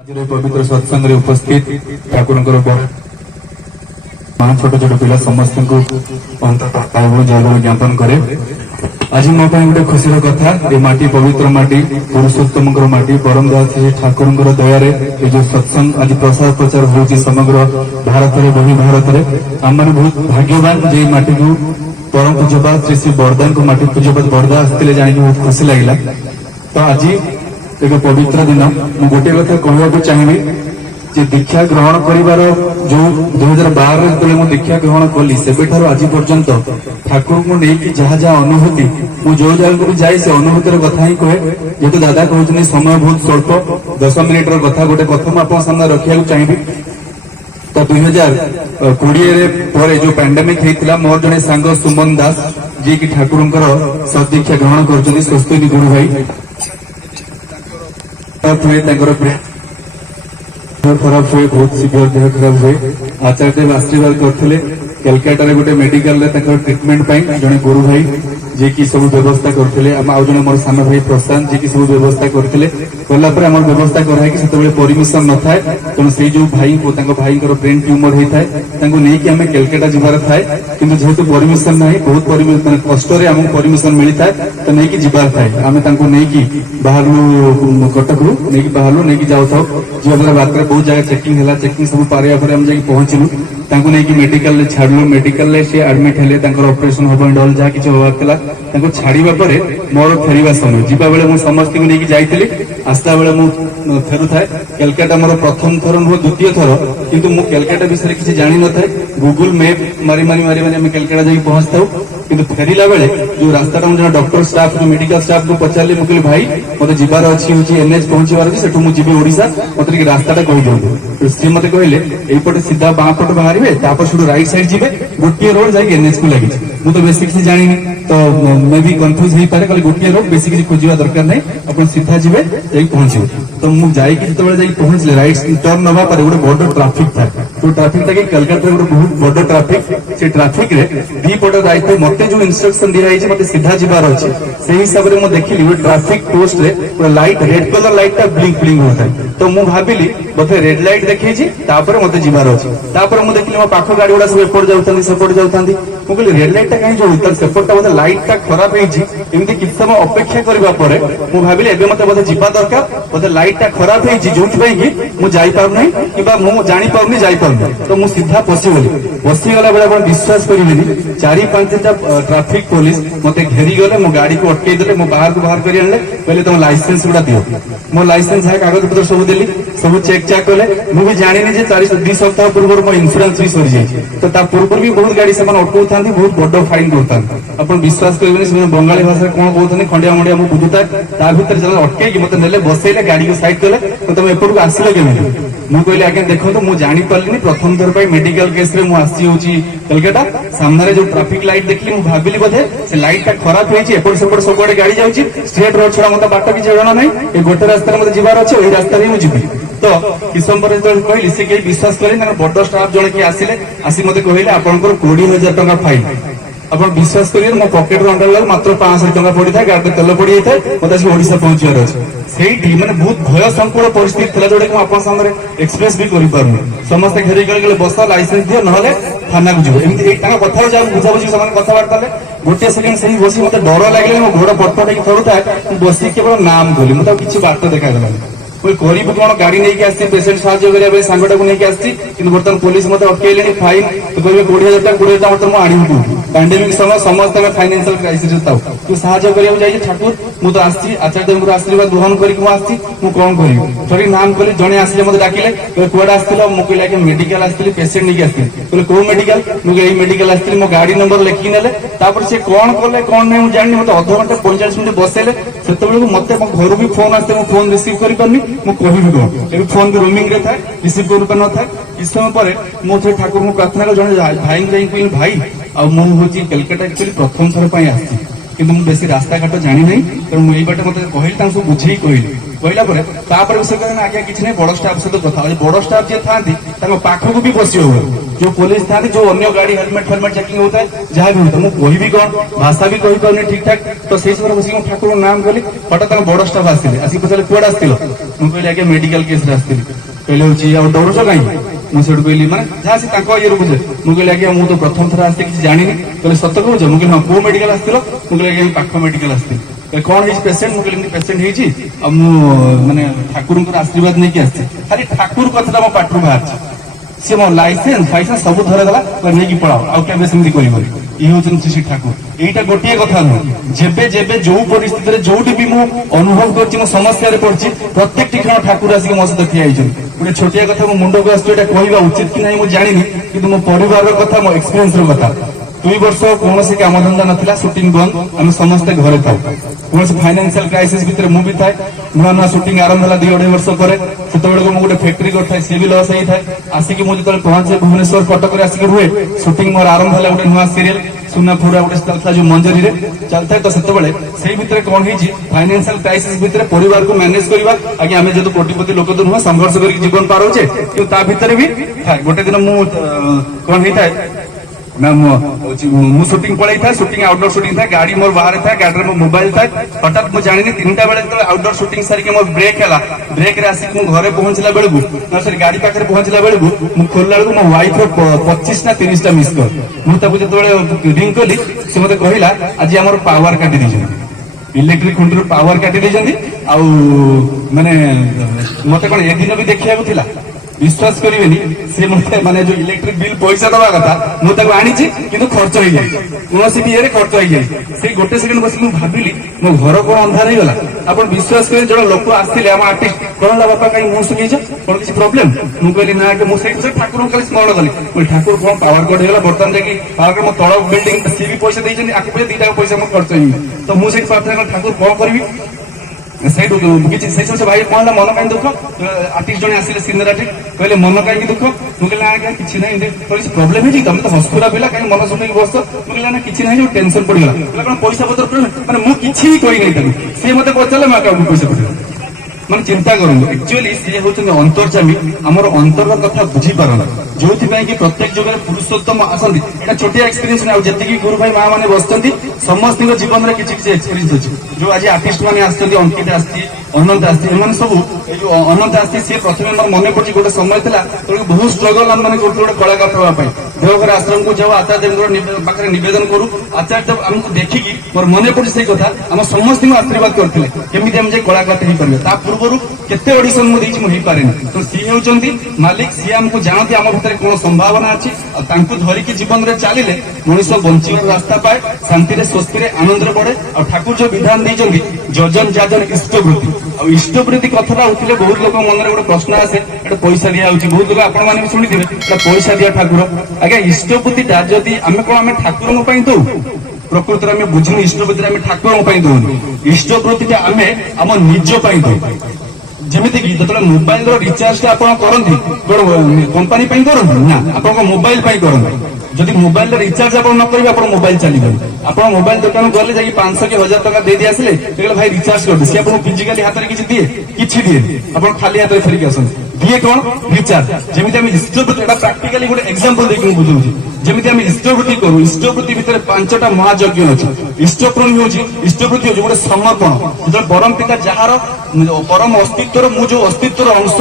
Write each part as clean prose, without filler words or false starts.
आज पवित्र सत्संग उपस्थित ठाकुर माँ छोट छोट पिला समस्त जयगुरु ज्ञापन करे। आज मो गोटे खुशी कथा ये माटी पवित्र माटी पुरुषोत्तम माटी परम दास ठाकुर दयारे ये जो सत्संग आज प्रसार प्रचार हो समग्र भारत में बही भारत में आम मैंने बहुत भाग्यवान जे माटी को परम पूज्यपाद श्री श्री बरदान को माटी पूज्यपाद बरदा आसते जाणी बहुत खुशी लगे। तो आज एक पवित्र दिन मु गोटे कथा कहवाक चाहिए जे दीक्षा ग्रहण करिवार जो 2012 जो दीक्षा ग्रहण कली से आज पर्यंत ठाकुर को लेकिन जहाँ जहाँ अनुभूति मु जो जगह भी जाए से अनुभूतिर कथा ही कहे जेहेतु दादा कहते समय बहुत स्वल्प 10 मिनिटर कथा गोटे कथा मुझे सामने रखा चाहिए। तो 2020 जो पैंडेमिक होता मोर जड़े सांग सुमन दास जी की ठाकुर सदीक्षा ग्रहण कर स्वस्ति गुरु भाई खराब हुए बहुत सीवियर देह खराब हुए आचार्य आशीर्वाद करते कलकाता गोटे मेडिकल ट्रिटमेंट जड़े गुरु भाई जी की सब व्यवस्था करते आउ जन मोर सान भाई प्रशांत जी की सब व्यवस्था करते गलापर आम व्यवस्था कराई से परमिशन न था तेणु से जो भाई को भाई ब्रेन ट्यूमर होता है नहीं आम कलकाता जबार थाए कि जेहेतु परमिशन ना बहुत कष्ट आमको परमिशन मिलता है तो नहीं जबार थाए आम नहीं बाहर कटक रू नहीं बाहर नहीं जाऊ था जी बात बहुत जगह चेकिंग चेकिंग सब पारिया पर हम जाके पहुंचलु नहीं मेडिकल छाड़लु मेडिकल से एडमिट हेले ऑपरेशन हम डल जहाँ किसी हबार छाड़ा पर मोर फेरवा समय जीवा बेले मुझे समस्त को लेकिन जाइली आसला बेले मुझे फेरु थाए कलकाता मोर प्रथम थर नुह द्वितीय थर किंतु मु कलकाता विषय किसी जानी न था गूगल मैप मारी मारी मारी मारी कलकाता जाके पहुंचता किंतु फेरला बेले जो रास्ता जो डॉक्टर स्टाफ जो मेडिकल स्टाफ को पचारे मुझे भाई मत जबार अच्छी एनएच पहुंचबार अच्छी से मुझे जीवी ओडिशा मत रास्ता कहीदिंतु सी मत कहले यपटे सीधा बाँ पट बाहर सब रईट सैड जी गोटे रोड जाए एनएच को लगी मुझे बेस किसी जानी तो मैं भी कन्फ्यूज हो पारे गोटे रोड बेस किसी खोजा दरकार नहीं आप सीधा जी पहुंचे तो मुझे जो पहुंचले रईट टर्न नवा पर गोटे बड़ ट्राफिक था तो ट्राफिक था कि कलकाता गोटे बहुत बड़ ट्राफिक से ट्राफिक रे दी पट दायित्व मत जो इंस्ट्रक्शन दिखाई मत सीधा जबार अच्छे से हिसाब से मुझे देखिली ट्राफिक पोस्ट रे लाइट रेड कलर लाइट टा ब्लिंक ब्लिंक होता है तो मुझे भाविली बोधे रेड लाइट देखी मत जबार अच्छे मुझे देखिली मो पाख गाड़ी गुड़ा सब एपट जाऊँ सेपट जाऊँ मुझे रेड लाइट टा कहीं जो सेपटा बोधे लाइट टा खराब होती किसी समय अपेक्षा करने मुझे भाविली एवं मत बोधे जा दरकार बोधे लाइट टा खराब जो मुझे मुझे जापारे जापारे तो मुझे सीधा पशिगली पशिगला बेले आप विश्वास करेंगे 4-5टा ट्राफिक पुलिस मत घेरी गले मो गाड़ी को अटकई देले मो बाहर को बाहर कर आनले पहले तुम लाइसेंस गुड़ा दियो मो लाइसेंस है कागज पत्र सब देली सब चेक चेक कले मुझे जानी जे 2 सप्ताह पूर्व मो इंश्योरेंस भी सरी जाए तो ता पूर्व भी बहुत गाड़ी से अटकाऊ था बहुत बड़ फाइन करता आप विश्वास करेंगे बंगाली भाषा कौन कहते खंडिया मंडिया मुझे बुझुता भर अटकई मत ने बसैले गाड़ी को साइड कले तो तुम एपट को आसिल केमी मुझे कहली आगे देखो तो मुझे जापारि प्रथम थर पर मेडिकल केस मुझे कलकाता सामने जो ट्राफिक लाइट देखली मुझे भाविली बोधे से लाइट टा खराब होपट सेपट सब गाड़ी जाऊँगी स्ट्रेट रोड छड़ा मत बाट किसी जाना ना ये गोटे रास्ता मत जबार अच्छे वही रास्ता ही मुझे तो किस समय कहली से कहीं विश्वास करें बड़ स्टाफ जड़े किए आसिले आसी मत कहले आपंकर 20,000 टका फाइन आप विश्वास करेंगे मो पकेट अंडर मात्र 500 टका पड़ी था गाड़ी तेल पड़ी जाए मत ओडिशा पहुंचार अच्छे से मैंने बहुत भय संकुल परिस्थिति था जोटा आप सामने एक्सप्रेस भी करें समस्त घेरी कर बस लाइसेंस दियो ना थाना को जीव एमती कथा जहाँ बुझाबुझी से कथबार्ता गोटे सेकेंड से बस मत डर लगे मो गोड़ पटपट थरुता बस केवल नाम गली मतलब किसी बात देखा गरीब कौन गाड़ी नहीं आसी पेसेंट साहय सांगटा को लेकिन आसी बर्तमान पुलिस मत अटकैले फाइन तो कहे 20,000 टका 20,000 टका मतलब आनी पैंडेमिक समय समस्त फाइनेंशियल क्राइसिस तू साहय कर ठाकुर मुझे आसी आचार्य आशीर्वाद ग्रहण करके कौन करी थोड़ी नाम कली जड़े आसिले मत डाकिले कौड़े आसो मुझे आगे मेडिकल आसती पेसेंट नहीं आसती कहले कौ मेडिकल मुझे मेडिकल आसती मो गाड़ी नंबर लिखी ने से कौन कले कौन नहीं जानी मत अध घंटा 45 मिनट बसैले से मत घर भी फोन आसते फोन रिसीव कर मुझे फोन भी रोमिंग रे था रिसीव कर पार न था किस समय पर मुझे ठाकुर को प्रार्थना कर जड़े भाई कहली भाई मुझे कलकाता एक्चुअली प्रथम थर पर आसी कि बेसी रास्ता घाट जानी ना तेणु मुझे बाटे मत कहली सब बुझे कहली कहला से कहना आज्ञा किसी नहीं बड़ स्टाफ सहित कथा बड़ स्टाफ जी था पाखक भी बसी हो जो पुलिस था जो अन्य गाड़ी हेलमेट फेलमेट चेकिंग होता है जहाँ भी होता है मुझे कौन भाषा भी कही पाऊनी ठीक ठाक तो से समय बस ठाकुर नाम कली हठात बड़ स्टाफ आसते आसिक पचारे कुआड़े आसती मुझे आज्ञा मेडिकल केस कहले हूँ डरुच कहीं मुझे कहली मैंने जहाँ से ये बुझे मुझे आज्ञा मुझे तो प्रथम थर आसते किसी जानी कहले सत कौच मुझे हाँ कौ मेडिकल आसती मुझे आज्ञा पाख मेडिकल आसती कौन है पेसेंट मुझे पेसेंट माने ठाकुर आशीर्वाद नहीं आसती खाली ठाकुर कथा मो पाठर बाहर सी मो लाइसेंस फाइसेंस सब धरदेला नहीं पढ़ाओ आउ क्या सेमती कर ये हूँ श्री ठाकुर यहीटा गोटे कथा नुह जेबे जेबे जो परिस्थिति जो भी मु अनुभव कर समस्या पड़ी प्रत्येक क्षण ठाकुर आसिक मो सहित ठिया गोटे छोटिया कथा मो मुंड को आसटा कहवा उचित कि नहीं मुझे जानी कि मो परिवार कथा मो एक्सपीरियंस कथा 2 वर्ष कौन काम धंदा नाला सुटिंग बंद आम समस्ते घरे था कौन फाइनेंशियल क्राइसिस भितर मुझे थाए नुआ नुआ सुटिंग आरंभ है 2-2.5 वर्ष पर से गोटे फैक्ट्री करता सी भी लस होता है आसिक मुझे पहुंचे भुवनेश्वर कटक आसिक रुहे सुटिंग मोर आरंभ है गोटे नुआ सीरियल सुना पूरा गोटे चलता जो मंजरी चलता है तो से भितर कौन है फाइनेंशियल क्राइसिस भितर परिवार को मैनेज करवा आगे आम जो कोटिपति लोक तो नुह संघर्ष कर जीवन पार होचे कि भी गोटे दिन मुझे कौन होता है ना मु शूटिंग पड़े था शूटिंग आउटडोर शूटिंग था गाड़ी मोर बाहर था गाड़ी में मोबाइल था हठात मुझे जानी 3टा बेले आउटडोर शूटिंग सारिक मोर ब्रेक है ब्रेक रे आसिक मु घरे पहुंचला बेलू सॉरी गाड़ी पाखे पहुंचला बेलू मु खोलला बेलू मो वाइफ 25 ना 30 टा मिस कॉल मुझे जो रिंग कली से मत कहला आज आम पावर काटी दी इलेक्ट्रिक खुंटर पावर काटी दी माने मत कौन ए दिन भी देखा थिला विश्वास करेनि से मत माने जो इलेक्ट्रिक बिल पैसा दवा कथा मुझे आनी कि खर्च हो जाए कौन भी ये खर्च हो जाए से गोटे सेकेंड बस भाविली मो घर कौन अंधार हो गला आप विश्वास करें जो लोक आसते आम आर्टिस्ट कौन बापा कहीं मुंह सुखी कौन किसी प्रोब्लेम मुझे ना कि मुझे ठाकुर खाली स्मरण कली ठाकुर कौन पावर कट होगा बर्तमान जाकि पावर कट मो तल बिल्डिंग सी भी पैसा देती आपको 2 टाका पैसा खर्च हो तो मुझे प्रार्थना ठाकुर कौन करी से भाई कहला मन कहीं दुख आर्टिस्ट जन आसिले सिनेर आर्टिस्ट कहले मन कहीं दुख मुझे आज्ञा किसी ना प्रोब्लेम है तुम तो हसुरा पिला कहीं मन शुणी बस मुझे ना किसी ना टेंशन पड़गला कौन पैसा पत्र मैंने मुझे कही सी मत पचारे मैं पैसा पठेगा मैं चिंता करूँ एक्चुअली सी हूँ अंतर्जामी आमर अंतर कथा बुझीपारना जो कि प्रत्येक जगह पुरुषोत्तम आसती यहाँ छोटिया एक्सपीरियंस ना जी गुरु भाई माँ मैंने बसती समस्त जीवन में किसी एक्सपीरियंस अच्छी जो आज आर्टिस्ट मैंने आसती अंकित आसती अनंत आसती एम सब जो अनंत आसती सी प्रथम मोर मन पड़ी गोटे समय था बहुत स्ट्रगल आम मैंने गोटे गोटे कलाकार हाँपाई देवघर आश्रम को जाओ आचार्य पाखे नवेदन करूँ आचार्य देव आमको देखिकी मोर मन पड़ी से कथा आम समस्त आशीर्वाद करते केमी आम कलाकार हो पारे पूर्व केते ऑडिशन मुझे पारे तो सी होती मालिक सी आमको जानती आम भितर कौन संभावना अच्छी धरिकी जीवन में चलिए मनीष बंचार रास्ता पाए शांति स्वस्ति आनंद बढ़े और ठाकुर जो विधान देते जजन जाजन इष्टवृत्ति और इष्टवृत्ति कथा होते बहुत लोक मन में गोटे प्रश्न आसे पैसा दिया बहुत लोग आपण मैंने शुणी थे पैसा दिया ठाकुर आज्ञा इष्टवृत्ति जदि आम कौन आम ठाकुर दौ प्रकृति में बुझुन इष्टवृत्ति ठाकुर दौन इष्टवृत्ति आम आम निज दौ जमीती कि जो मोबाइल रिचार्ज आप करती कंपानी करती ना आप मोबाइल करती जदि मोबाइल रिचार्ज आप न करेंगे आप मोबाइल चलिए आप मोबाइल दुकान गले जाकि 500 कि 1000 टका दे आसिले भाई रिचार्ज कर सी आपको फिजिकाली हाथ में किसी दिए कि दिए आप खाली हाथ में फेरिक आस दिए कौन रिचार्ज जमी आम इष्टवृत्ति प्राक्टिकाली गोटे एक्जाम्पल देखिए बुझाऊँ जमी आम इष्टवृत्ति करूँ इष्टवृत्ति भितर 5टा महायज्ञ अच्छी इष्टपूर्ण हूँ इष्टवृत्ति हूँ गोटे समर्पण जो परम पिता जार परम अस्तित्व मु जो अस्तित्व अंश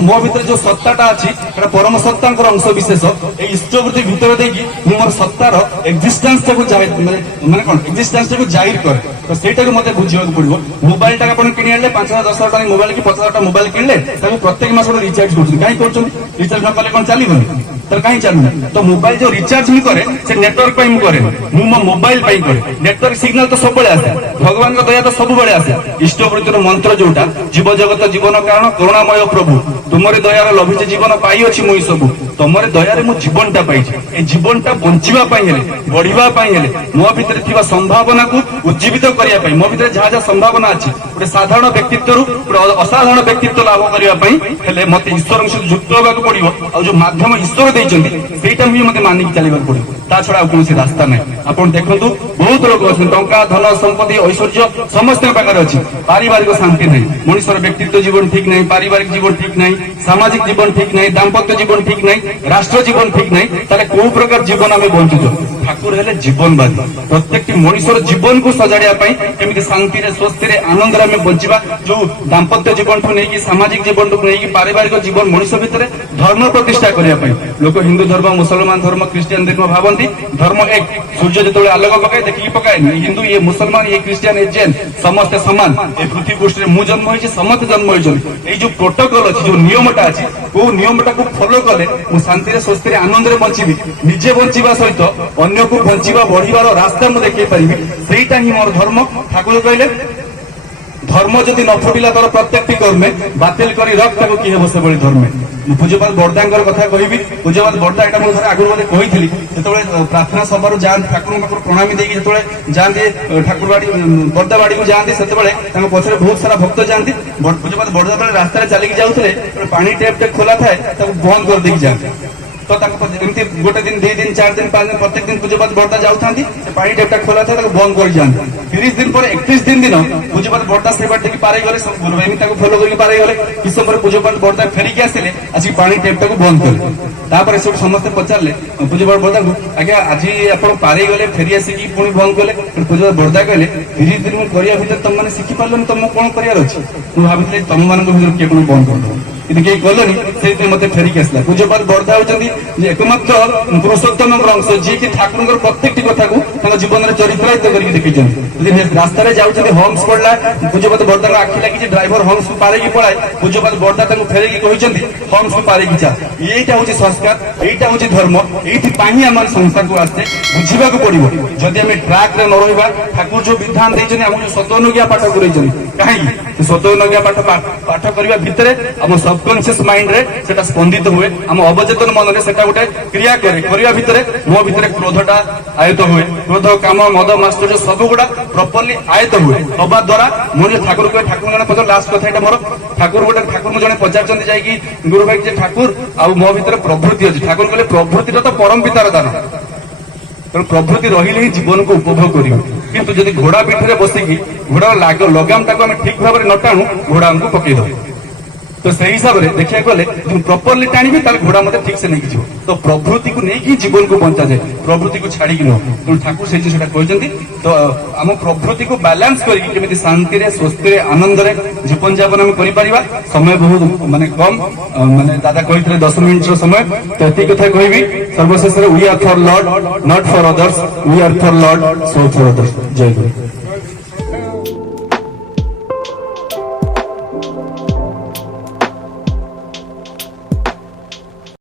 मो भीतर जो सत्ताटा अच्छी परम सत्ता अंश विशेष इष्टवृत्ति भितर देखिए मोर सत्तार एक्जिस्टेंस माने कौन एक्जिस्टेंस जाहिर करे तो सेटा मत बुझा पड़ो मोबाइल टाक किणी आने 5,000-10,000 टाइम मोबाइल कि 50,000 मोबाइल किणले प्रत्येक मास रिचार्ज कर रिचार्ज न कले कौन चलो तो कहीं चलू तो मोबाइल जो रिचार्ज मुझे करे से नेटवर्क करे मो मोबाइल करे नेटवर्क सिग्नल तो सब आसे भगवान का दया तो सब बड़े आसे इष्टवृत्तिर मंत्र जोटा जीव जगत जीवन कारण करुणामय प्रभु तुमरी दयार लभिचे जीवन पाई अच्छी मुई सबू तुमरी दयार मु जीवनटा पाई जीवनटा बंचिबा बढ़िबा मो भितर संभावना को उज्जीवित करने मो भितर जहाँ जहाँ संभावना अच्छी गोटे साधारण व्यक्तित्व गोटे असाधारण व्यक्तित्व लाभ करने मत ईश्वर सहित युक्त होगा पड़ो और जो माध्यम ईश्वर देता ही मत मानिक चलवाक पड़ो ता छड़ा कौन रास्ता ना आप देखो बहुत लोग अच्छे टंका धन संपत्ति ऐश्वर्य समस्त पाखे अच्छी पारिवारिक शांति नहीं मनुष्यर व्यक्तित्व जीवन ठीक नहीं पारिवारिक जीवन ठीक नहीं सामाजिक जीवन ठीक नहीं दाम्पत्य जीवन ठीक नहीं राष्ट्र जीवन ठीक नहीं ताले को प्रकार जीवन आम बंचुच ठाकुर हेले जीवनवादी प्रत्येक मनुष्यर जीवन को सजाड़ा केमी शांति स्वस्ति आनंद आम बंचा जो दाम्पत्य जीवन ठू नहीं सामाजिक जीवन ठू नहीं पारिवारिक जीवन मनुष्य भितर धर्म प्रतिष्ठा करने लोक हिंदू धर्म मुसलमान धर्म क्रिश्चियन धर्म भावती धर्म एक सूर्य जो आलोक पकाए देखिए पकाए हिंदू ये मुसलमान ये क्रिश्चियन ये जैन समस्ते सामान ए पृथ्वी पृष्ठ में जन्म होती समस्त जन्म होती जो प्रोटोकॉल अच्छी जो नियमटा अच्छी को नियमटा को फॉलो कले शांति स्वस्ति आनंद बंची निजे बंचा सहित अन्य को बंचा बढ़िबार रास्ता मुझे देखी पारि सेटा ही मोर धर्म ठाकुर कहले धर्म जदि न फुटिला तर प्रत्येक कर्मे बातिल कर रख किए बसे बड़ी धर्मे पूज्यपाद बर्दांकर कथा कहि पूज्यपाद बर्दा एटा मो आगुरी बोले कही प्रार्थना सभा जाती ठाकुर पाखर प्रणामी देकी जो जाती ठाकुरबाड़ी बर्दाबाड़ी को जाती से पछरे बहुत सारा भक्त जाती पूज्यपाद बर्दा बेले रास्ता चलिकी जाऊे पानी टेप टेप खोला थाए बंद कर देकी जाती तो एमती गोटे दिन 2 दिन 4 दिन 5 दिन प्रत्येक दिन पूज्यपाद बर्दा जाऊँ पानी टेपटा खोला था बंद कर जाते 30 दिन पर 31 दिन दिन पूज्यपाद बर्दा से बाटे पारे गले फॉलो करके पारे गले किस समय पूज्यपाद बर्दा फेरिकी आसिले आज पानी टेपटा को बंद कले सब समस्ते पचारे पूज्यपाद बर्दा को आज्ञा आज आप पारे गले फेरी आसिकी पुणी बंद कले पूज्यपाद बर्दा कहले 30 दिन मुझे भर तुम मैंने शिखी पार्ल तुमको कौन कर भाई तुम मान भर किए कौन बंद कर कि गलनी से मत फेरिकी आसला पूज्यपाद बर्दा होती एकमात्र पुरुषोत्तम अंश जी की ठाकुर प्रत्येक कथा को जीवन में चरित्रायित करके देखी रास्तार जाऊँच हम्स पड़ा पूज्यपाद बर्दा आखि लगी ड्राइवर हम्स को पारे पलाए पूज्यपाद बर्दा फेरिकी कहते हम्स को पारे जा यहीटा हूँ संस्कार यहीटा हूँ धर्म ये आम संसार को आसते बुझा पड़ो जदि आम ट्राक न रहा ठाकुर जो विधान देते आम जो सतनुज्ञा पाठ कर कहीं सतनुज्ञा पाठ करने भितर आम सबकनसीयस माइंड रे सेटा स्पंदित हुए आम अवचेतन मन रे सेटा गोटे क्रिया करे करिया भितर मो भितर क्रोधटा आयत हुए क्रोध काम मद मास्टर सब गुड़ा प्रॉपर्ली आयत हुए हवा द्वारा मोर ठाकुर को ठाकुर जने पचार लास्ट कथा एटा मोर ठाकुर गोटे ठाकुर को जने पचारचंदी जाई कि गुरु भाई जे ठाकुर आ मो भितर प्रवृत्ति अछि ठाकुर कहले प्रवृत्तिटा तो परम पितार दान तेणु प्रवृत्ति रहिले ही जीवन को उपभोग करियो किंतु जदि घोड़ा पीठरे बसिकी घोड़ा लगाम टाको आम ठीक भाव में न टाणु घोड़ा हमको पकई दो तो से हिसाब से देखा गले प्रॉपर्ली टाणी घोड़ा मत ठीक से नहीं तो प्रवृत्ति को लेकिन जीवन को बंचा जाए प्रवृत्ति को छाड़ी न तेणु ठाकुर से कहते तो आम प्रवृत्ति को बैलेंस करके शांति स्वस्ति आनंद जीवन यापन आम कर समय बहुत माने कम माने दादा कहते 10 मिनिट समय तो ये कथा कहि सर्वशेष we are for Lord not for others we are for Lord so for others जय गुरु।